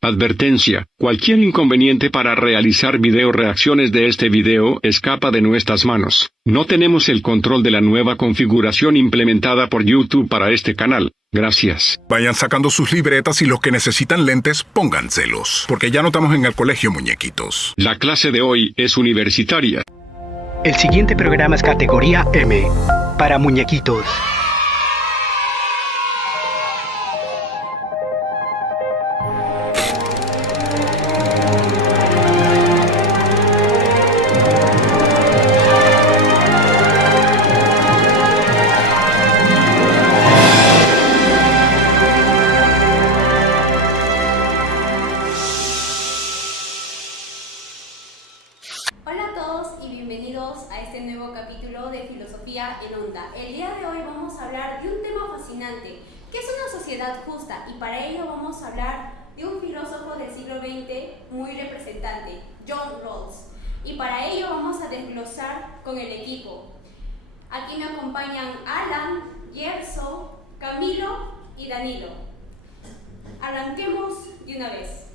Advertencia: cualquier inconveniente para realizar video reacciones de este video escapa de nuestras manos. No tenemos el control de la nueva configuración implementada por YouTube para este canal. Gracias. Vayan sacando sus libretas y los que necesitan lentes, pónganselos. Porque ya no estamos en el colegio, muñequitos. La clase de hoy es universitaria. El siguiente programa es categoría M, para muñequitos. Hola a todos y bienvenidos a este nuevo capítulo de Filosofía en Onda. El día de hoy vamos a hablar de un tema fascinante, que es una sociedad justa, y para ello vamos a hablar de un filósofo del siglo XX muy representante, John Rawls. Y para ello vamos a desglosar con el equipo. Aquí me acompañan Alan, Gerson, Camilo y Danilo. Arranquemos de una vez.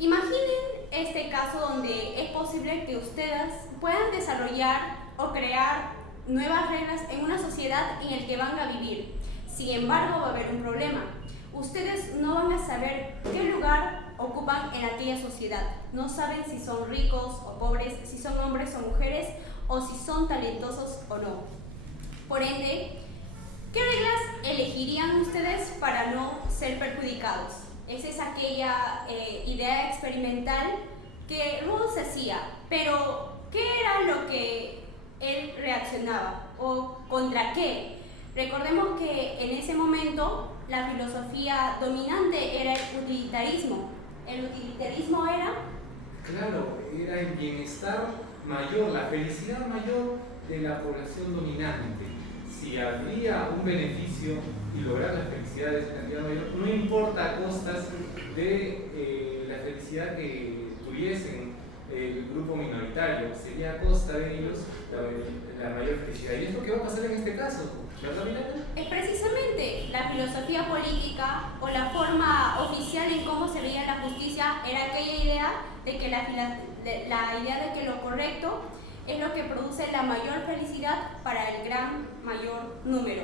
Imaginen este caso donde es posible que ustedes puedan desarrollar o crear nuevas reglas en una sociedad en la que van a vivir. Sin embargo, va a haber un problema. Ustedes no van a saber qué lugar ocupan en aquella sociedad. No saben si son ricos o pobres, si son hombres o mujeres, o si son talentosos o no. Por ende, ¿qué reglas elegirían ustedes para no ser perjudicados? Esa es aquella idea experimental que Rawls hacía, pero ¿qué era lo que él reaccionaba o contra qué? Recordemos que en ese momento la filosofía dominante era el utilitarismo. ¿El utilitarismo era? Claro, era el bienestar mayor, la felicidad mayor de la población dominante. Si habría un beneficio y lograr la felicidad de esa cantidad mayor, no importa a costas de la felicidad que tuviesen el grupo minoritario, sería a costa de ellos la mayor felicidad. Y es lo que va a pasar en este caso, ¿verdad, Milena? Es precisamente la filosofía política o la forma oficial en cómo se veía la justicia era aquella idea de que la idea de que lo correcto es lo que produce la mayor felicidad para el gran mayor número.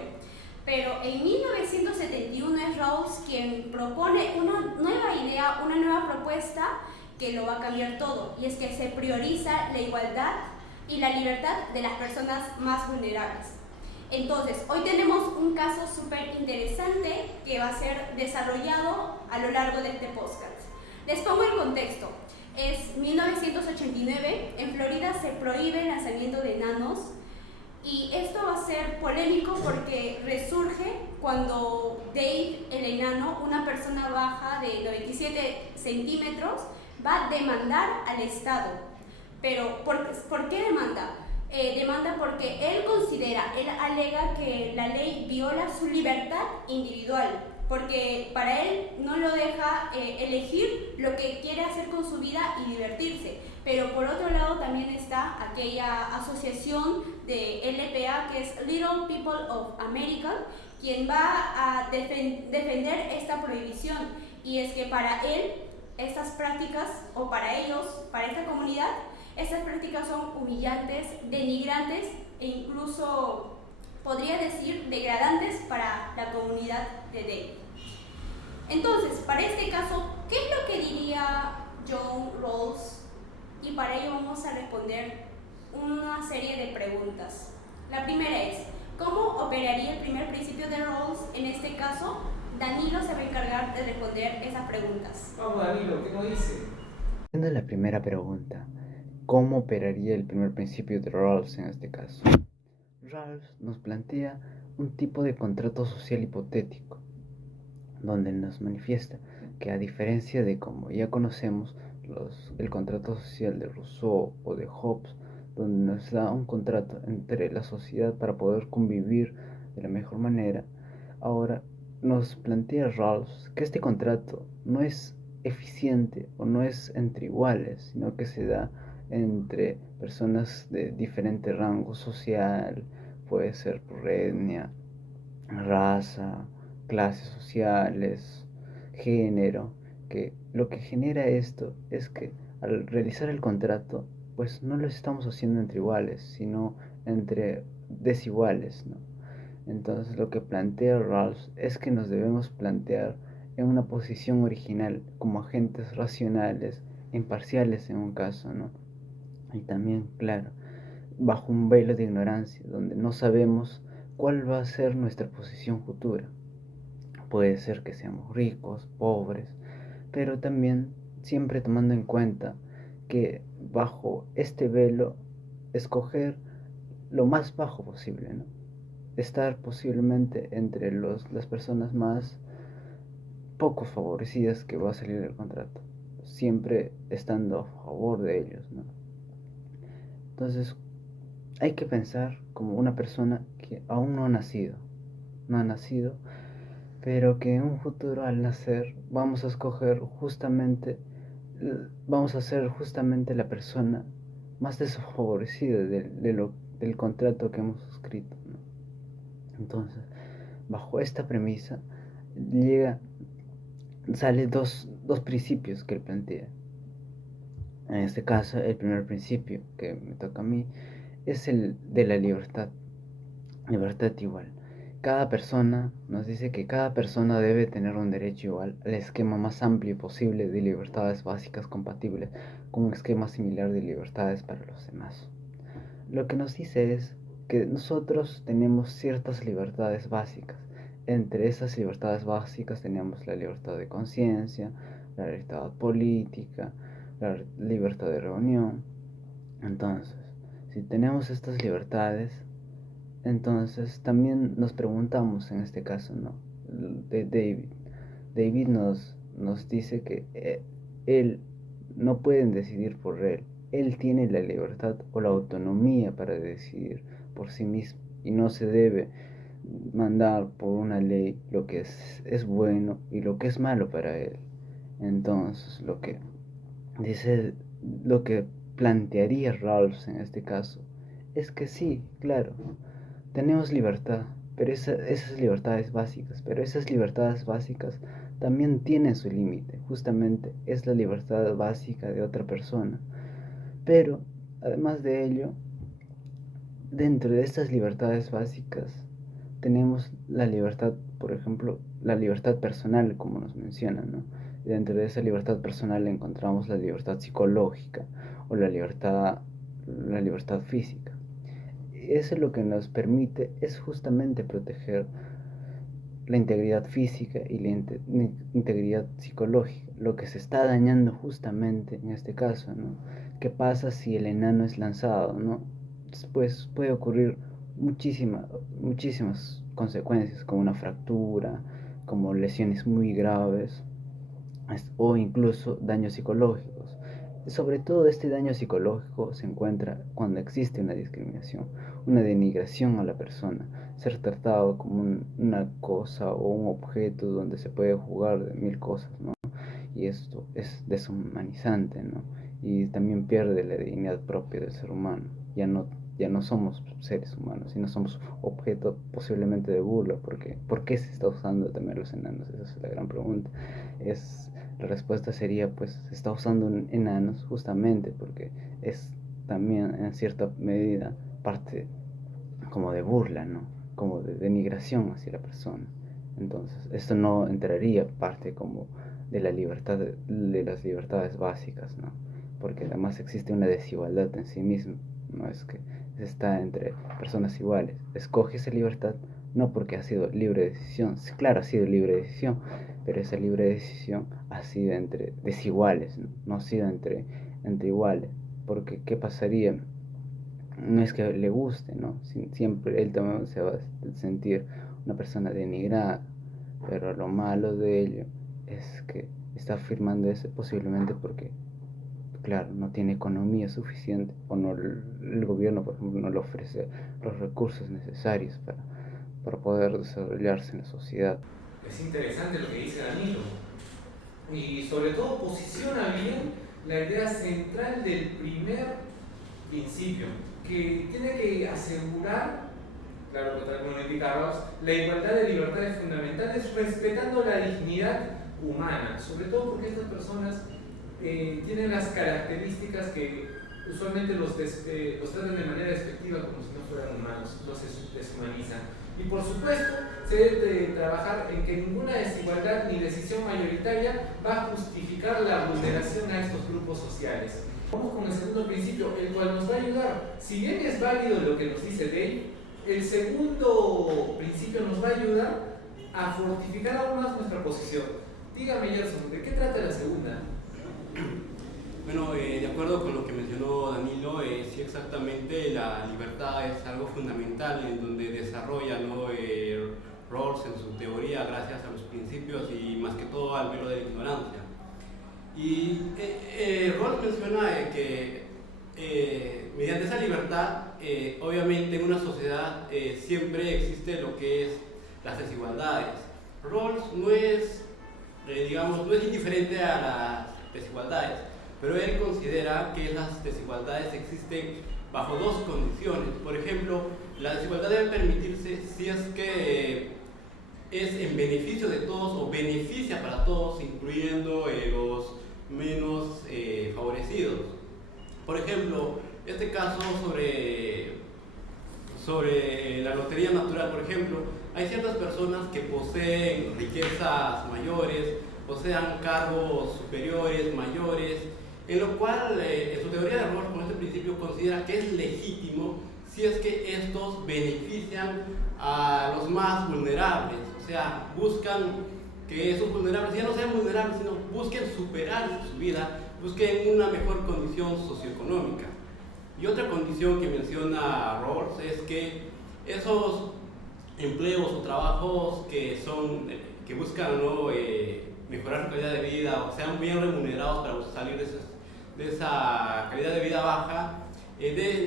Pero en 1971 es Rawls quien propone una nueva idea, una nueva propuesta que lo va a cambiar todo, y es que se prioriza la igualdad y la libertad de las personas más vulnerables. Entonces, hoy tenemos un caso súper interesante que va a ser desarrollado a lo largo de este podcast. Les pongo el contexto. Es 1989, en Florida se prohíbe el lanzamiento de enanos, y esto va a ser polémico porque resurge cuando Dave, el enano, una persona baja de 97 centímetros, va a demandar al Estado. Pero, ¿por qué demanda? Demanda porque él alega que la ley viola su libertad individual, porque para él no lo deja elegir lo que quiere hacer con su vida y divertirse. Pero por otro lado también está aquella asociación de LPA, que es Little People of America, quien va a defender esta prohibición. Y es que para él estas prácticas, o para ellos, para esta comunidad, estas prácticas son humillantes, denigrantes e incluso, podría decir, degradantes para la comunidad de Dave. Entonces, para este caso, ¿qué es lo que diría John Rawls? Y para ello vamos a responder una serie de preguntas. La primera es, ¿cómo operaría el primer principio de Rawls? En este caso, Danilo se va a encargar de responder esas preguntas. Vamos, Danilo, ¿qué nos dice? Haciendo la primera pregunta, ¿cómo operaría el primer principio de Rawls en este caso? Rawls nos plantea un tipo de contrato social hipotético, donde nos manifiesta que, a diferencia de como ya conocemos el contrato social de Rousseau o de Hobbes, donde nos da un contrato entre la sociedad para poder convivir de la mejor manera, ahora nos plantea Rawls que este contrato no es eficiente o no es entre iguales, sino que se da entre personas de diferente rango social, puede ser por etnia, raza, clases sociales, género, que lo que genera esto es que al realizar el contrato, pues no lo estamos haciendo entre iguales, sino entre desiguales, ¿no? Entonces lo que plantea Rawls es que nos debemos plantear en una posición original, como agentes racionales, imparciales en un caso, ¿no? Y también, claro, bajo un velo de ignorancia, donde no sabemos cuál va a ser nuestra posición futura. Puede ser que seamos ricos, pobres, pero también siempre tomando en cuenta que bajo este velo escoger lo más bajo posible, ¿no? Estar posiblemente entre las personas más poco favorecidas que va a salir del contrato, siempre estando a favor de ellos, ¿no? Entonces hay que pensar como una persona que aún no ha nacido, pero que en un futuro al nacer vamos a escoger justamente, vamos a ser justamente la persona más desfavorecida del contrato que hemos suscrito, ¿no? Entonces, bajo esta premisa, sale dos principios que él plantea. En este caso, el primer principio que me toca a mí es el de la libertad. Libertad igual. Cada persona nos dice que cada persona debe tener un derecho igual al esquema más amplio posible de libertades básicas compatibles con un esquema similar de libertades para los demás. Lo que nos dice es que nosotros tenemos ciertas libertades básicas. Entre esas libertades básicas tenemos la libertad de conciencia, la libertad política, la libertad de reunión. Entonces, si tenemos estas libertades, entonces también nos preguntamos en este caso, ¿no? David nos dice que él no pueden decidir por él tiene la libertad o la autonomía para decidir por sí mismo y no se debe mandar por una ley lo que es bueno y lo que es malo para él. Entonces lo que plantearía Rawls en este caso es que sí, claro, tenemos libertad, pero esas libertades básicas, también tienen su límite, justamente es la libertad básica de otra persona. Pero, además de ello, dentro de estas libertades básicas, tenemos la libertad, por ejemplo, la libertad personal, como nos mencionan, ¿no? Dentro de esa libertad personal encontramos la libertad psicológica o la libertad física. Eso lo que nos permite es justamente proteger la integridad física y la integridad psicológica, lo que se está dañando justamente en este caso, ¿no? ¿Qué pasa si el enano es lanzado, ¿no? Pues puede ocurrir muchísimas consecuencias, como una fractura, como lesiones muy graves, o incluso daños psicológicos. Sobre todo este daño psicológico se encuentra cuando existe una discriminación, una denigración a la persona, ser tratado como una cosa o un objeto donde se puede jugar de mil cosas, ¿no? Y esto es deshumanizante, ¿no? Y también pierde la dignidad propia del ser humano. Ya no somos seres humanos, sino somos objeto posiblemente de burla. ¿Por qué se está usando también los enanos? Esa es la gran pregunta. La respuesta sería, pues, se está usando enanos justamente porque es también en cierta medida parte como de burla, ¿no? Como de denigración hacia la persona. Entonces, esto no entraría parte como de la libertad, de las libertades básicas, ¿no? Porque además existe una desigualdad en sí mismo, no es que está entre personas iguales. Escoge esa libertad no porque ha sido libre decisión, claro, ha sido libre decisión, pero esa libre decisión ha sido entre desiguales, no ha sido entre iguales. Porque ¿qué pasaría? No es que le guste, ¿no? Siempre él también se va a sentir una persona denigrada, pero lo malo de ello es que está afirmando eso posiblemente porque, claro, no tiene economía suficiente o no, el gobierno, por ejemplo, no le ofrece los recursos necesarios para poder desarrollarse en la sociedad. Es interesante lo que dice Danilo y sobre todo posiciona bien la idea central del primer principio, que tiene que asegurar, claro, tal como lo indica Rawls, la igualdad de libertades fundamentales respetando la dignidad humana, sobre todo porque estas personas tienen las características que usualmente los tratan de manera despectiva como si no fueran humanos, los deshumanizan. Y por supuesto, se debe trabajar en que ninguna desigualdad ni decisión mayoritaria va a justificar la vulneración a estos grupos sociales. Vamos con el segundo principio, el cual nos va a ayudar. Si bien es válido lo que nos dice Dave, el segundo principio nos va a ayudar a fortificar aún más nuestra posición. Dígame, Gerson, ¿de qué trata la segunda? Bueno, de acuerdo con lo que mencionó Danilo, sí, exactamente, la libertad es algo fundamental en donde desarrolla, ¿no? Rawls en su teoría gracias a los principios y más que todo al velo de la ignorancia. Y Rawls menciona que mediante esa libertad, obviamente en una sociedad siempre existe lo que es las desigualdades. Rawls no es, no es indiferente a las desigualdades, pero él considera que esas desigualdades existen bajo dos condiciones. Por ejemplo, la desigualdad debe permitirse si es que es en beneficio de todos o beneficia para todos, incluyendo los menos favorecidos. Por ejemplo, este caso sobre la lotería natural, por ejemplo, hay ciertas personas que poseen riquezas mayores, posean cargos superiores, mayores, en lo cual en su teoría de Rawls con este principio considera que es legítimo si es que estos benefician a los más vulnerables, o sea, buscan que esos vulnerables ya no sean vulnerables, sino busquen superar su vida, busquen una mejor condición socioeconómica. Y otra condición que menciona Rawls es que esos empleos o trabajos que buscan, ¿no? mejorar su calidad de vida o sean bien remunerados para salir de esa calidad de vida baja,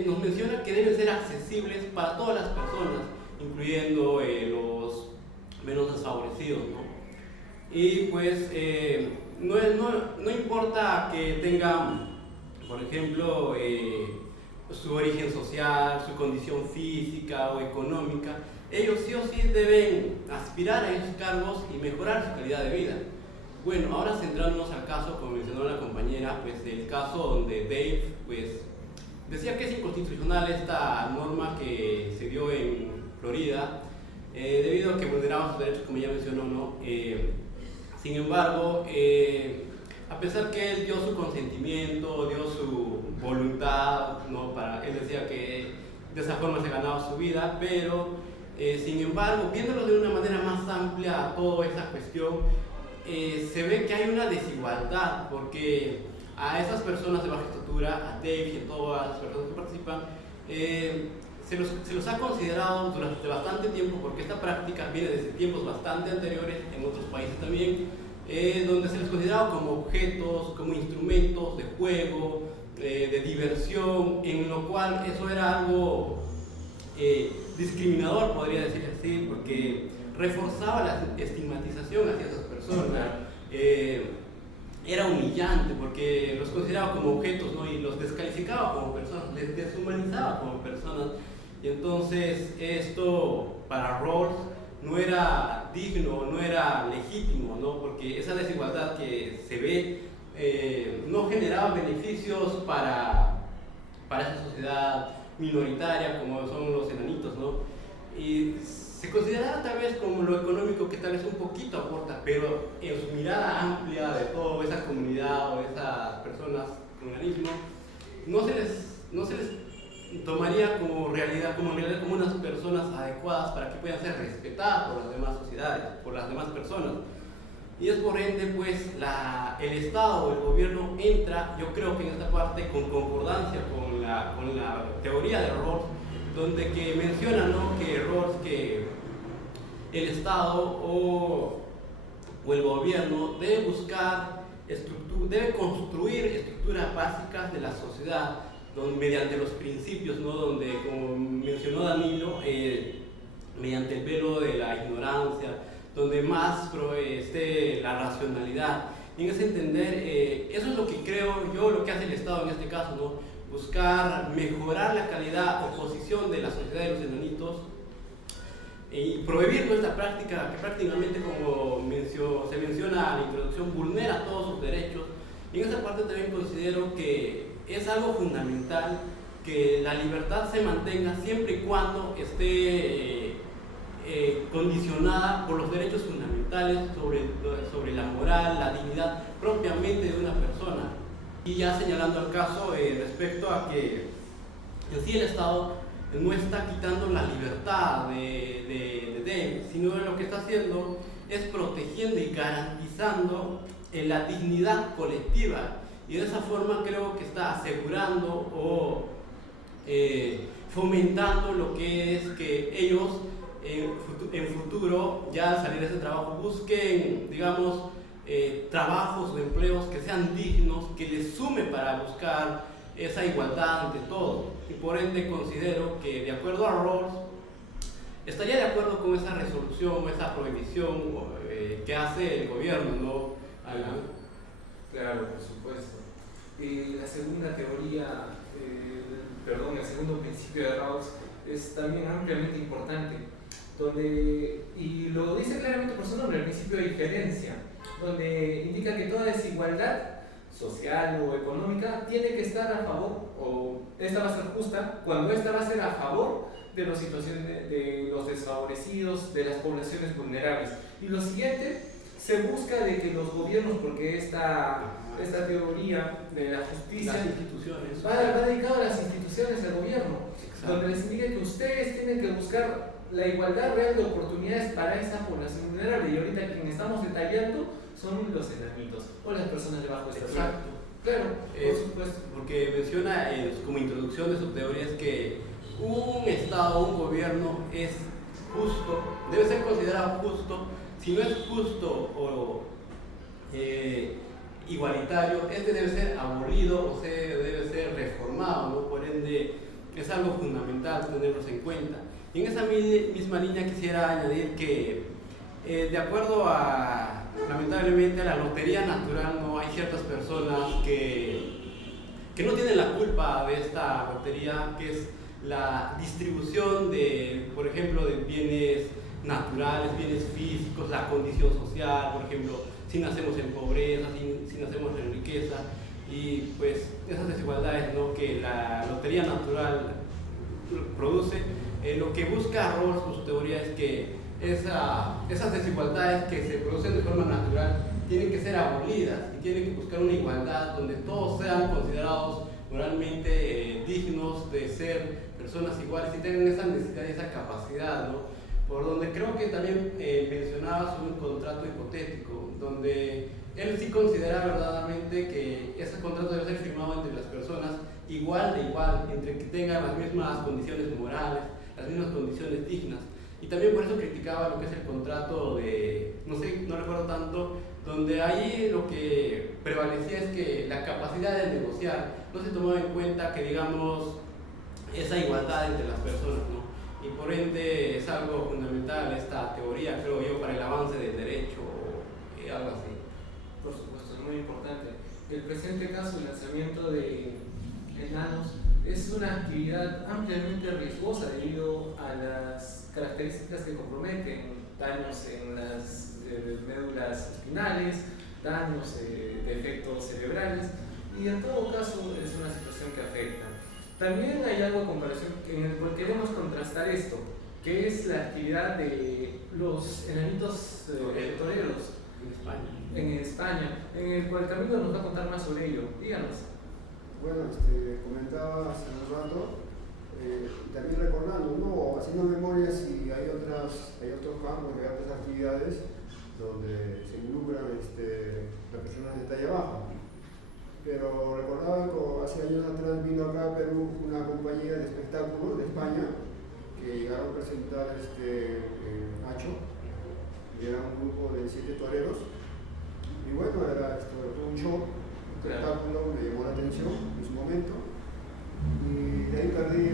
nos menciona que deben ser accesibles para todas las personas, incluyendo los menos desfavorecidos, ¿no? Y pues no importa que tengan, por ejemplo, su origen social, su condición física o económica, ellos sí o sí deben aspirar a esos cargos y mejorar su calidad de vida. Bueno, ahora centrándonos al caso, como mencionó la compañera, pues el caso donde Dave pues, decía que es inconstitucional esta norma que se dio en Florida, debido a que vulneraba sus derechos, como ya mencionó, ¿no? Sin embargo, a pesar que él dio su consentimiento, dio su voluntad, ¿no? Él decía que de esa forma se ganaba su vida, pero sin embargo, viéndolo de una manera más amplia, toda esa cuestión, se ve que hay una desigualdad, porque a esas personas de baja estatura, a Dave y a todas las personas que participan, se los ha considerado durante bastante tiempo, porque esta práctica viene desde tiempos bastante anteriores, en otros países también, donde se les consideraba como objetos, como instrumentos de juego, de diversión, en lo cual eso era algo discriminador, podría decir así, porque reforzaba la estigmatización hacia esas personas, era humillante porque los consideraba como objetos, ¿no? Y los descalificaba como personas, les deshumanizaba como personas, y entonces esto para Rawls no era digno, no era legítimo, ¿no? Porque esa desigualdad que se ve no generaba beneficios para esa sociedad minoritaria como son los enanitos, ¿no? Y se consideraba tal vez como lo económico que tal vez un poquito aporta, pero en su mirada amplia de toda esa comunidad o esas personas con enanismo, no se les tomaría como realidad, como unas personas adecuadas para que puedan ser respetadas por las demás sociedades, por las demás personas. Y es por ende, pues, el Estado o el gobierno entra, yo creo que en esta parte, con concordancia con la teoría de Rawls, donde que menciona, ¿no? que el Estado o el gobierno debe debe construir estructuras básicas de la sociedad, mediante los principios, ¿no? Donde, como mencionó Danilo, mediante el velo de la ignorancia, donde más esté la racionalidad. Y en ese entender, eso es lo que creo yo, lo que hace el Estado en este caso, ¿no? Buscar mejorar la calidad o posición de la sociedad de los enanitos, y prohibir esta práctica que prácticamente, como se menciona en la introducción, vulnera todos sus derechos. Y en esa parte también considero que es algo fundamental que la libertad se mantenga siempre y cuando esté condicionada por los derechos fundamentales sobre la moral, la dignidad propiamente de una persona. Y ya señalando el caso respecto a que en sí el Estado no está quitando la libertad de David, sino lo que está haciendo es protegiendo y garantizando la dignidad colectiva, y de esa forma creo que está asegurando o fomentando lo que es que ellos en futuro, ya al salir de ese trabajo, busquen, digamos, trabajos o empleos que sean dignos, que les sume para buscar esa igualdad ante todo. Y por ende considero que, de acuerdo a Rawls, estaría de acuerdo con esa resolución o esa prohibición que hace el gobierno, ¿no? Claro, por supuesto. La segunda teoría, el segundo principio de Rawls es también ampliamente importante, y lo dice claramente por su nombre, el principio de diferencia, donde indica que toda desigualdad social o económica tiene que estar a favor, o esta va a ser justa, cuando esta va a ser a favor de las situaciones de los desfavorecidos, de las poblaciones vulnerables. Y lo siguiente, se busca de que los gobiernos, porque esta teoría de la justicia las instituciones va dedicado a las instituciones del gobierno, exacto, donde les indica que ustedes tienen que buscar la igualdad real de oportunidades para esa población vulnerable, y ahorita quien estamos detallando son los enanitos o las personas de bajo estatura. exacto. Claro, por supuesto. Porque menciona como introducción de su teoría es que un Estado, un gobierno es justo, debe ser considerado justo. Si no es justo o igualitario, este debe ser abolido o debe ser reformado, ¿no? Por ende, es algo fundamental tenerlos en cuenta. Y en esa misma línea quisiera añadir que, de acuerdo a, lamentablemente, a la lotería natural, ¿no? Hay ciertas personas que no tienen la culpa de esta lotería, que es la distribución de, por ejemplo, de bienes naturales, bienes físicos, la condición social, por ejemplo, si nacemos en pobreza, si nacemos en riqueza, y pues esas desigualdades, ¿no? Que la lotería natural produce. Lo que busca Rawls con su teoría es que esas desigualdades que se producen de forma natural tienen que ser abolidas y tienen que buscar una igualdad donde todos sean considerados moralmente dignos de ser personas iguales y tengan esa necesidad y esa capacidad, ¿no? Por donde creo que también mencionaba sobre un contrato hipotético, donde él sí considera verdaderamente que ese contrato debe ser firmado entre las personas igual de igual, entre que tengan las mismas condiciones morales, las mismas condiciones dignas. Y también por eso criticaba lo que es el contrato de, no recuerdo tanto, donde ahí lo que prevalecía es que la capacidad de negociar no se tomaba en cuenta, que digamos esa igualdad entre las personas, ¿no? Y por ende es algo fundamental esta teoría, creo yo, para el avance del derecho, algo así. Por supuesto, es muy importante. El presente caso, el lanzamiento de enanos, es una actividad ampliamente riesgosa debido a las características que comprometen: daños en las médulas espinales, daños de efectos cerebrales, y en todo caso es una situación que afecta. También hay algo a comparación en el cual queremos contrastar esto, que es la actividad de los enanitos toreros en España, en el cual Camilo nos va a contar más sobre ello. Díganos. Bueno, comentaba hace un rato, también recordando, ¿no? Haciendo memoria si hay otros campos, hay otras actividades donde se involucran las personas de talla baja. Pero recordaba que hace años atrás vino acá a Perú una compañía de espectáculos de España que llegaron a presentar Nacho, y era un grupo de 7 toreros, y bueno, era un show, un espectáculo, me llamó la atención en su momento, y de ahí perdí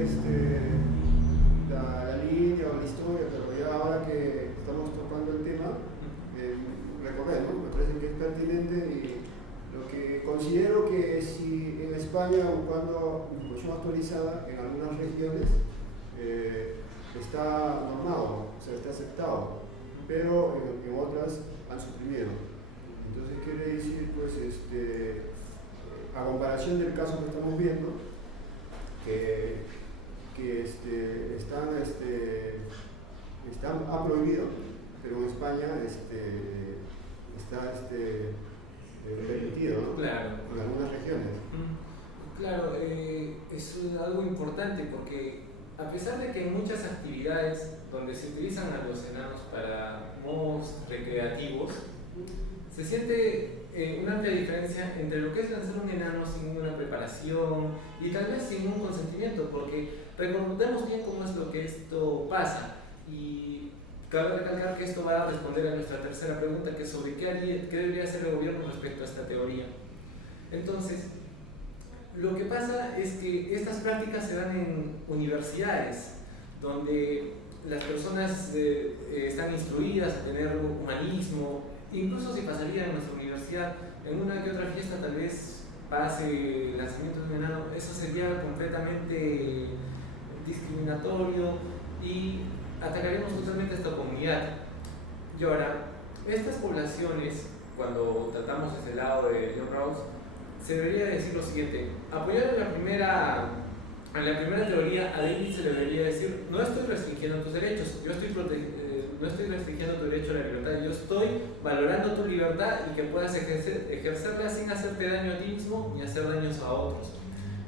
la línea o la historia, pero ya ahora que estamos tocando el tema, recordé, ¿no? Me parece que es pertinente, y lo que considero que si en España, buscando información actualizada en algunas regiones, está normado, o sea, está aceptado, pero en otras han suprimido. Entonces quiere decir, pues, a comparación del caso que estamos viendo, ha prohibido, pero en España está permitido, ¿no? Claro. En algunas regiones. Claro, es algo importante porque a pesar de que en muchas actividades donde se utilizan a los enanos para modos recreativos, se siente una amplia diferencia entre lo que es lanzar un enano sin una preparación y tal vez sin un consentimiento, porque recordemos bien cómo es lo que esto pasa. Y cabe recalcar que esto va a responder a nuestra tercera pregunta, que es sobre qué debería hacer el gobierno respecto a esta teoría. Entonces, lo que pasa es que estas prácticas se dan en universidades, donde las personas están instruidas a tener humanismo. Incluso si pasaría en nuestra universidad, en una que otra fiesta tal vez pase el lanzamiento de un enano, eso sería completamente discriminatorio y atacaríamos totalmente a esta comunidad. Y ahora, estas poblaciones, cuando tratamos desde el lado de John Rawls, se debería decir lo siguiente: apoyar en la primera teoría, a David se le debería decir: no estoy restringiendo tus derechos, no estoy restringiendo tu derecho a la libertad, yo estoy valorando tu libertad y que puedas ejercerla sin hacerte daño a ti mismo ni hacer daños a otros.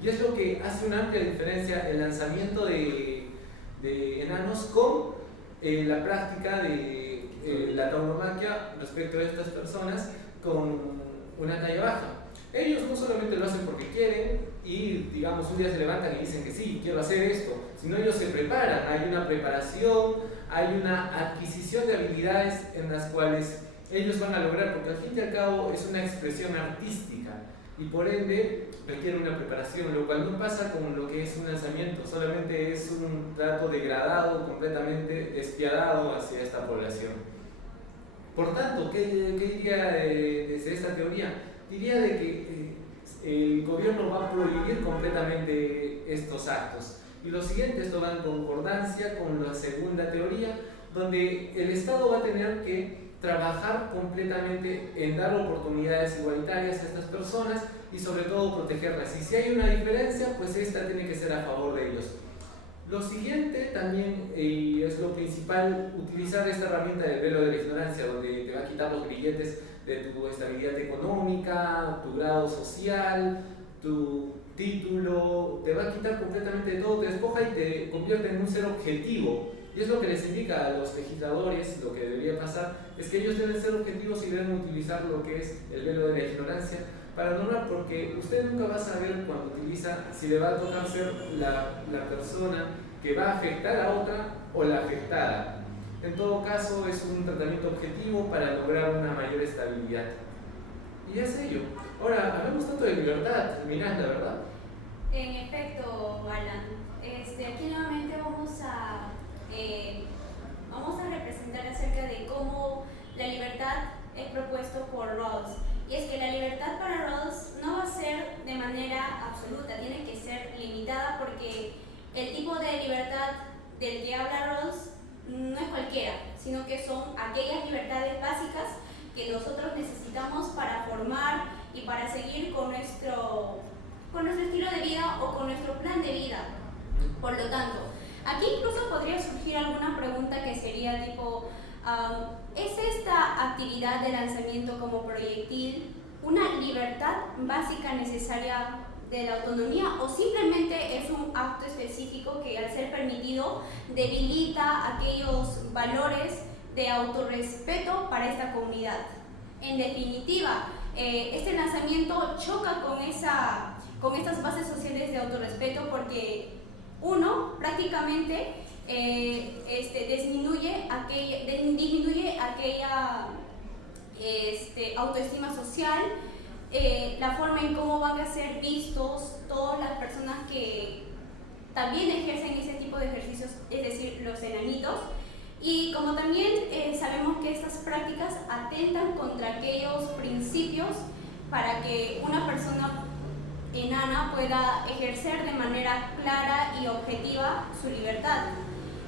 Y es lo que hace una amplia diferencia el lanzamiento de enanos con la práctica de la tauromaquia respecto a estas personas con una talla baja. Ellos no solamente lo hacen porque quieren y, digamos, un día se levantan y dicen que sí, quiero hacer esto, sino ellos se preparan, hay una preparación, hay una adquisición de habilidades en las cuales ellos van a lograr, porque al fin y al cabo es una expresión artística y por ende requiere una preparación, lo cual no pasa con lo que es un lanzamiento, solamente es un trato degradado, completamente despiadado hacia esta población. Por tanto, ¿qué diría desde esta teoría? Diría de que el gobierno va a prohibir completamente estos actos. Y lo siguiente, esto va en concordancia con la segunda teoría, donde el Estado va a tener que trabajar completamente en dar oportunidades igualitarias a estas personas y sobre todo protegerlas. Y si hay una diferencia, pues esta tiene que ser a favor de ellos. Lo siguiente también, y es lo principal, utilizar esta herramienta del velo de la ignorancia, donde te va a quitar los grilletes de tu estabilidad económica, tu grado social, tu título, te va a quitar completamente de todo, te despoja y te convierte en un ser objetivo. Y es lo que les indica a los legisladores, lo que debería pasar, es que ellos deben ser objetivos y deben utilizar lo que es el velo de la ignorancia para normal, porque usted nunca va a saber cuando utiliza si le va a tocar ser la persona que va a afectar a otra o la afectada. En todo caso, es un tratamiento objetivo para lograr una mayor estabilidad. Y es ello. Ahora, hablamos tanto de libertad, Miranda, ¿verdad? En efecto, Alan. Aquí nuevamente vamos a representar acerca de cómo la libertad es propuesto por Rawls. Y es que la libertad para Rawls no va a ser de manera absoluta, tiene que ser limitada porque el tipo de libertad del que habla Rawls no es cualquiera, sino que son aquellas libertades básicas que nosotros necesitamos para formar y para seguir con nuestro estilo de vida o con nuestro plan de vida. Por lo tanto, aquí incluso podría surgir alguna pregunta que sería tipo, ¿es esta actividad de lanzamiento como proyectil una libertad básica necesaria de la autonomía o simplemente es un acto específico que al ser permitido debilita aquellos valores de autorrespeto para esta comunidad? En definitiva, este lanzamiento choca con estas bases sociales de autorrespeto porque uno prácticamente disminuye aquella autoestima social, la forma en cómo van a ser vistos todas las personas que también ejercen ese tipo de ejercicios, es decir, los enanitos. Y como también sabemos que estas prácticas atentan contra aquellos principios para que una persona enana pueda ejercer de manera clara y objetiva su libertad.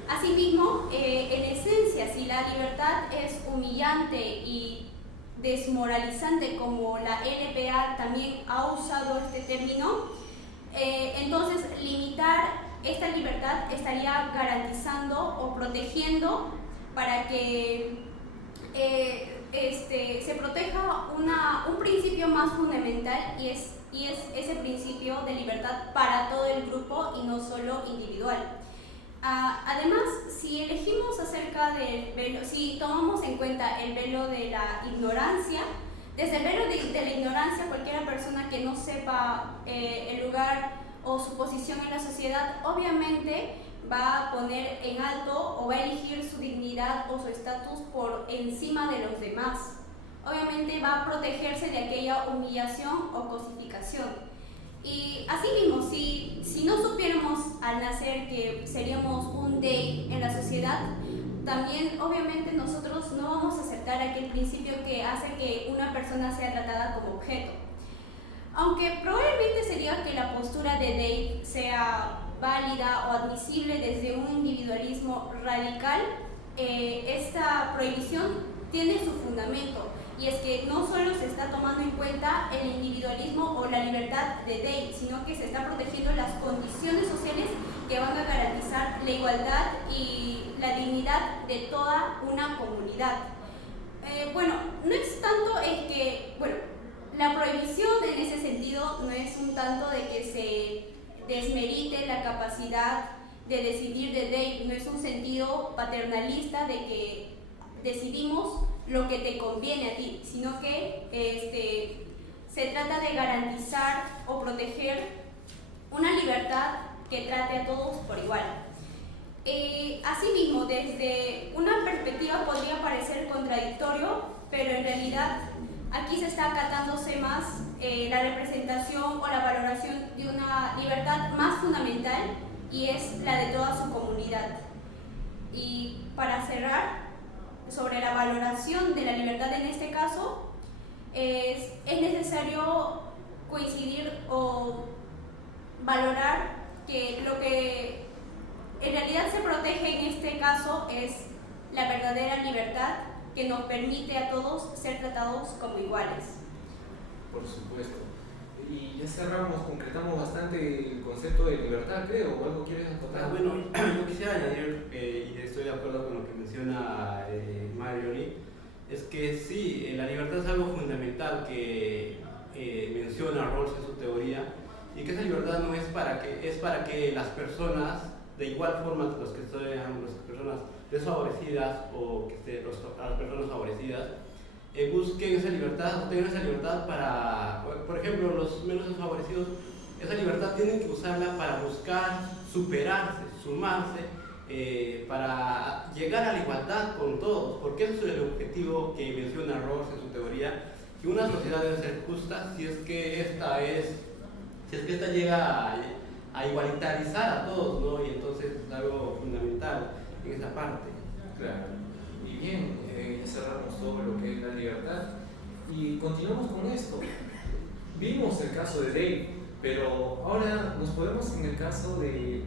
Asimismo, en esencia, si la libertad es humillante y desmoralizante, como la LPA también ha usado este término, entonces limitar esta libertad estaría garantizando o protegiendo para que se proteja un principio más fundamental y es ese principio de libertad para todo el grupo y no solo individual. Además, si elegimos acerca del velo, si tomamos en cuenta el velo de la ignorancia, desde el velo de la ignorancia, cualquier persona que no sepa el lugar o su posición en la sociedad, obviamente va a poner en alto o va a elegir su dignidad o su estatus por encima de los demás. Obviamente va a protegerse de aquella humillación o cosificación. Y asimismo, si no supiéramos al nacer que seríamos un they en la sociedad, también obviamente nosotros no vamos a aceptar aquel principio que hace que una persona sea tratada como objeto. Aunque probablemente sería que la postura de they sea válida o admisible desde un individualismo radical, esta prohibición tiene su fundamento. Y es que no solo se está tomando en cuenta el individualismo o la libertad de they, sino que se está protegiendo las condiciones sociales que van a garantizar la igualdad y la dignidad de toda una comunidad. No es tanto la prohibición en ese sentido no es un tanto de que se desmerite la capacidad de decidir de they, no es un sentido paternalista de que decidimos lo que te conviene a ti, sino que se trata de garantizar o proteger una libertad que trate a todos por igual. Asimismo, desde una perspectiva podría parecer contradictorio, pero en realidad aquí se está acatándose más la representación o la valoración de una libertad más fundamental y es la de toda su comunidad. Y para cerrar, sobre la valoración de la libertad en este caso, es necesario coincidir o valorar que lo que en realidad se protege en este caso es la verdadera libertad que nos permite a todos ser tratados como iguales. Por supuesto. Y ya cerramos, concretamos bastante el concepto de libertad, creo, o algo quieres acotar. Yo quisiera añadir, y estoy de acuerdo con lo que menciona Marjorie, es que sí, la libertad es algo fundamental que menciona Rawls en su teoría, y que esa libertad no es para que las personas, de igual forma las personas desfavorecidas o las personas favorecidas, busquen esa libertad, obtengan esa libertad para, por ejemplo, los menos desfavorecidos, esa libertad tienen que usarla para buscar superarse, sumarse, para llegar a la igualdad con todos, porque ese es el objetivo que menciona Rawls en su teoría, que una sociedad debe ser justa si es que esta llega a igualitarizar a todos, ¿no? Y entonces es algo fundamental en esa parte. Claro. Y bien, ya cerramos todo lo que es la libertad y continuamos con esto. Vimos el caso de Dave, pero ahora nos podemos en el caso de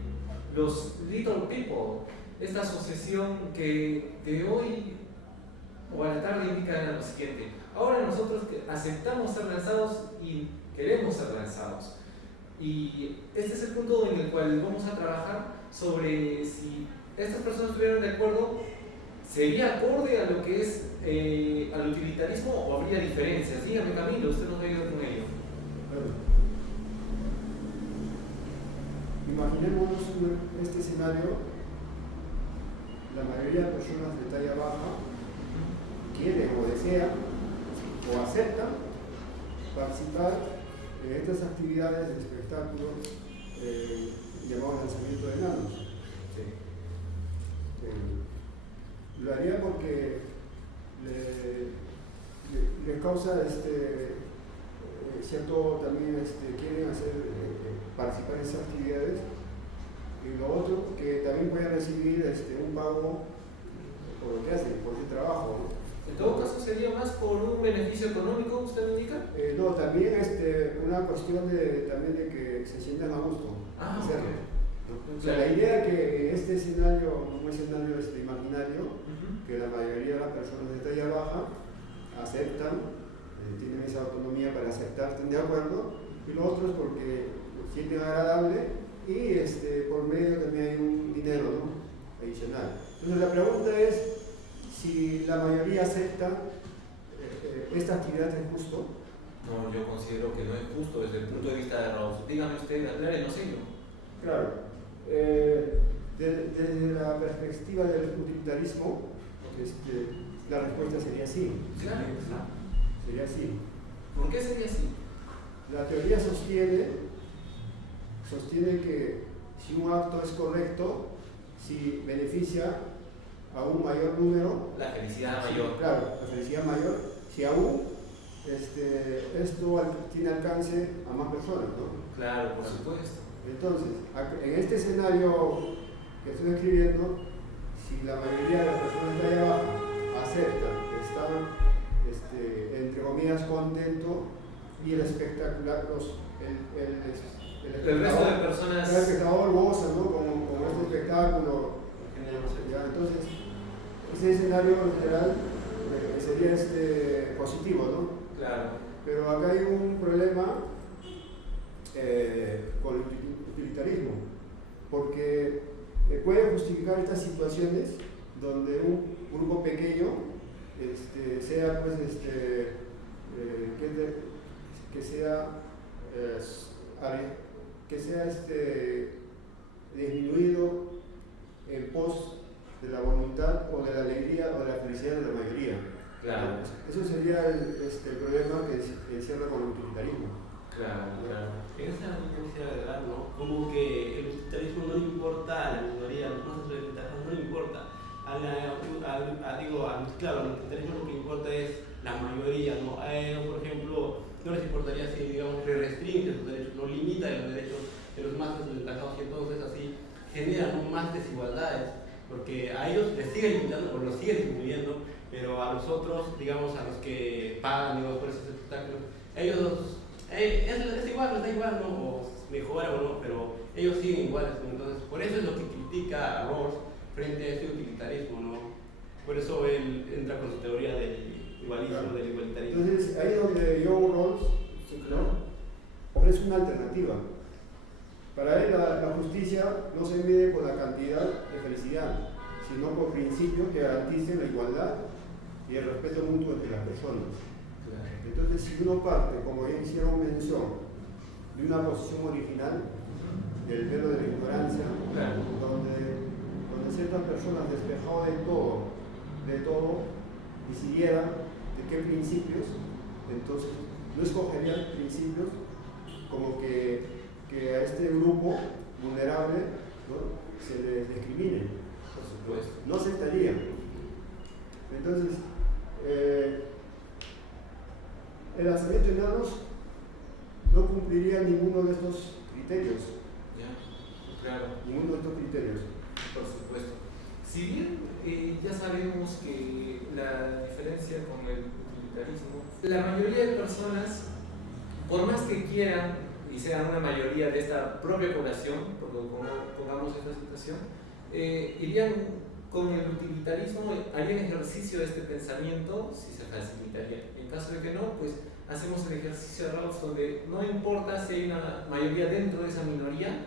los Little People, esta asociación que de hoy o a la tarde indica lo siguiente: ahora nosotros aceptamos ser lanzados y queremos ser lanzados. Y este es el punto en el cual vamos a trabajar sobre si estas personas estuvieran de acuerdo, ¿sería acorde a lo que es al utilitarismo o habría diferencias? Dígame, Camilo, usted nos va a ayudar con ello. Imaginémonos este escenario: la mayoría de personas de talla baja quieren o desean o aceptan participar en estas actividades de espectáculos llamados lanzamiento de enanos. Sí. Lo haría porque les causa cierto también quieren participar en esas actividades, y lo otro que también pueden recibir un pago por lo que hacen, por ese trabajo, ¿no? En todo caso sería más por un beneficio económico, ¿usted me indica? No, también una cuestión también de que se sientan a gusto. Ah, hacerlo. okay. ¿no? O sea, la idea que en este escenario, un escenario imaginario, que la mayoría de las personas de talla baja aceptan, tienen esa autonomía para aceptar, están de acuerdo, y los otros porque lo sienten agradable y por medio también hay un dinero, ¿no?, adicional. Entonces la pregunta es si la mayoría acepta esta actividad es justo. No, yo considero que no es justo desde el punto de vista de Rawls. Dígame usted, aclare, no sé yo. Claro. Desde la perspectiva del utilitarismo, la respuesta sería sí. Claro. Sería sí. ¿Por qué sería así? La teoría sostiene que si un acto es correcto, si beneficia a un mayor número, la felicidad mayor. Claro, la felicidad mayor, si aún esto tiene alcance a más personas, ¿no? Claro, por supuesto. Entonces, en este escenario que estoy escribiendo, si la mayoría de las personas de allá abajo aceptan que están, entre comillas, contentos y el espectacular, el resto de personas, el espectador goza, ¿no?, como este espectáculo. ¿Ya? Entonces, ese escenario en general sería positivo, ¿no? Claro. Pero acá hay un problema con el utilitarismo, porque puede justificar estas situaciones donde un grupo pequeño sea, pues, que sea disminuido en pos de la voluntad o de la alegría o de la felicidad de la mayoría. Claro. Eso sería el problema que encierra con el utilitarismo. Claro, claro. En esa línea quisiera agregar, ¿no?, como que el utilitarismo no le importa a la minoría, a los más desventajados no le importa. Claro, al utilitarismo lo que importa es la mayoría, ¿no? Por ejemplo, no les importaría si, digamos, restringe sus derechos, no limita los derechos de los más desventajados, y entonces así generan más desigualdades, porque a ellos les sigue limitando o los sigue disminuyendo, pero a los otros, digamos, a los que pagan, digamos, por esos espectáculos, ellos es igual, les da igual, ¿no?, o mejora o no, pero ellos siguen iguales, ¿no? Entonces, por eso es lo que critica a Rawls frente a este utilitarismo, ¿no? Por eso él entra con su teoría del igualismo, claro, del igualitarismo. Entonces, ahí es donde John Rawls, ¿no?, ofrece una alternativa. Para él la justicia no se mide por la cantidad de felicidad, sino por principios que garanticen la igualdad y el respeto mutuo entre las personas. Entonces, si uno parte, como ya hicieron mención, de una posición original, del velo de la ignorancia, donde ciertas personas despejadas de todo, decidieran de qué principios, entonces no escogerían principios como que a este grupo vulnerable, ¿no?, se les discrimine. Por supuesto. No aceptarían. Entonces, el lanzamiento enanos no cumpliría ninguno de estos criterios. Ya, claro. Ninguno de estos criterios. Por supuesto. Si bien ya sabemos que la diferencia con el utilitarismo, la mayoría de personas, por más que quieran y sean una mayoría de esta propia población, pongamos esta situación, irían con el utilitarismo, harían ejercicio de este pensamiento si se facilitaría. En caso de que no, pues hacemos el ejercicio de Rawls, donde no importa si hay una mayoría dentro de esa minoría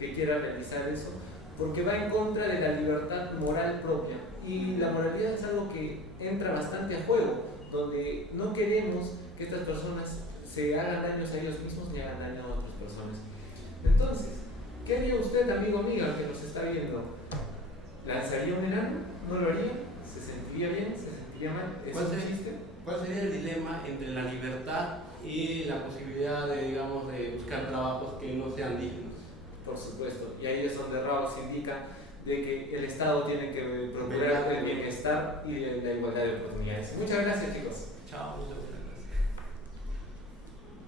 que quiera realizar eso, porque va en contra de la libertad moral propia. Y la moralidad es algo que entra bastante a juego, donde no queremos que estas personas se hagan daños a ellos mismos ni hagan daño a otras personas. Entonces, ¿qué haría usted, amigo o amiga, que nos está viendo? ¿Lanzaría un enano? ¿No lo haría? ¿Se sentiría bien? ¿Se sentiría mal? ¿Eso existe? ¿Cuál sería el dilema entre la libertad y la posibilidad de, digamos, de buscar trabajos que no sean dignos? Por supuesto, y ahí es donde Rawls indica de que el Estado tiene que procurar el bienestar y la igualdad de oportunidades. Muchas gracias, chicos. Chao.